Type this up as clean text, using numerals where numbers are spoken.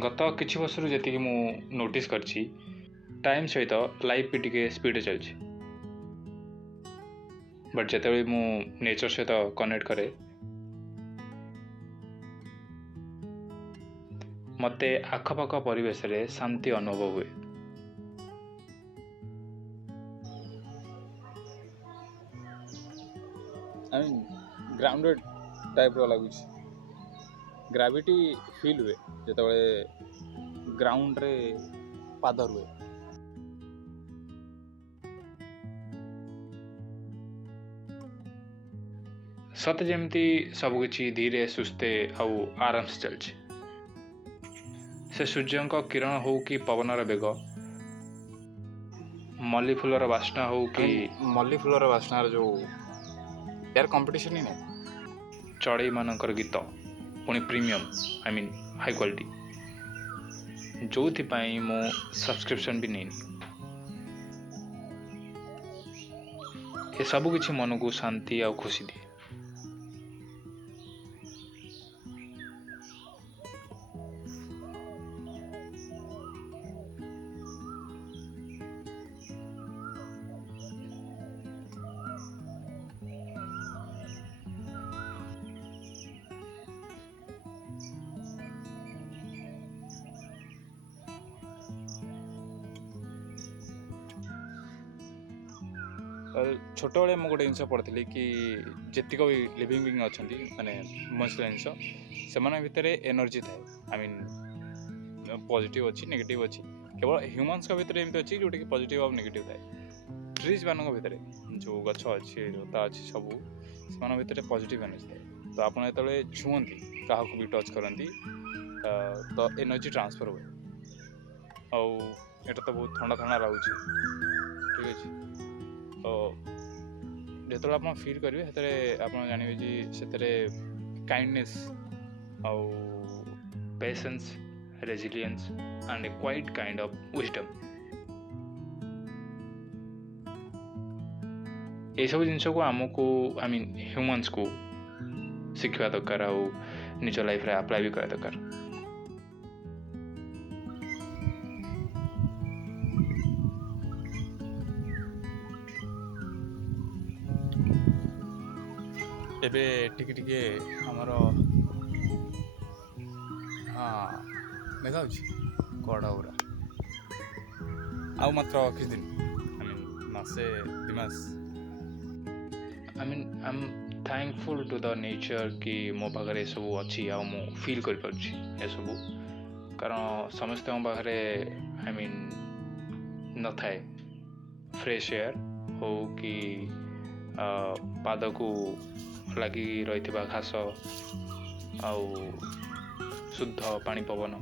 गत किछि वर्षरु जेतिकि मु नोटिस करछि टाइम सहित लाइफ भी टिके स्पीड चलछि। बट जेतेबेले मु नेचर सहित कनेक्ट करे मते आखपाख परिवेश रे शांति अनुभव हुए। आई मीन ग्राउंडेड टाइप रो लगुच ग्राविटी फील हुए जेतबे ग्राउंड रे पाद रुए। सत जेमती सब किछि धीरे सुस्ते आउ आराम से चलछि। से सूर्यंक किरण हो कि पवनर बेग, मल्ली फूलर बास्ना हो कि मल्ली फूलर बास्नार जो यार कंपटीशन ही नहीं, चढ़ई मानकर गीत पुणी premium I mean high quality जो मो सब्सक्रिप्शन भी नहीं। ये सब किछि मन को शांति और खुशी दिए। छोट बड़े मुझे गोटे जिन पढ़ी कि जेतिक भी लिविंग बीइंग अच्छा माने मनुष्य जिन से भितर एनर्जी थाए। आई मीन पॉजिटिव अच्छी नेगेटिव अच्छी, केवल ह्यूमन्स भितर एमती अच्छी जोटा कि पॉजिटिव और नेगेटिव थाए। ट्रीज मान भितर जो गछ अच्छी लता अच्छी सब से भितर पॉजिटिव एनर्जी थाए। तो आप जो छुअंती क्या भी टच करती तो एनर्जी ट्रांसफर हुए। आटा तो बहुत ठंडा ठंडा लगुच, ठीक अच्छे। तो जो आप फील करेंगे आप जानवे जी से काइंडनेस आउ patience, resilience and A quite kind of wisdom ये सब जिन को आमको आई मीन ह्यूमन्स को शिखा दरकार आ निज लाइफ रे अप्लाई भी करा दरकार। एबे टिके टिके हमर हाँ देखा कड़ा गुरा आउ मात्र किछ दिन आई मीन मासे दिमास। I mean I am thankful to the nature कि मो पाखे सब अच्छी आ मु फील कर पार्छि ए सब, कारण समस्त पाखे आई मीन न थाए फ्रेश एयर हो कि पाद को लगी रही घास आउ शुद्ध पानी पवन।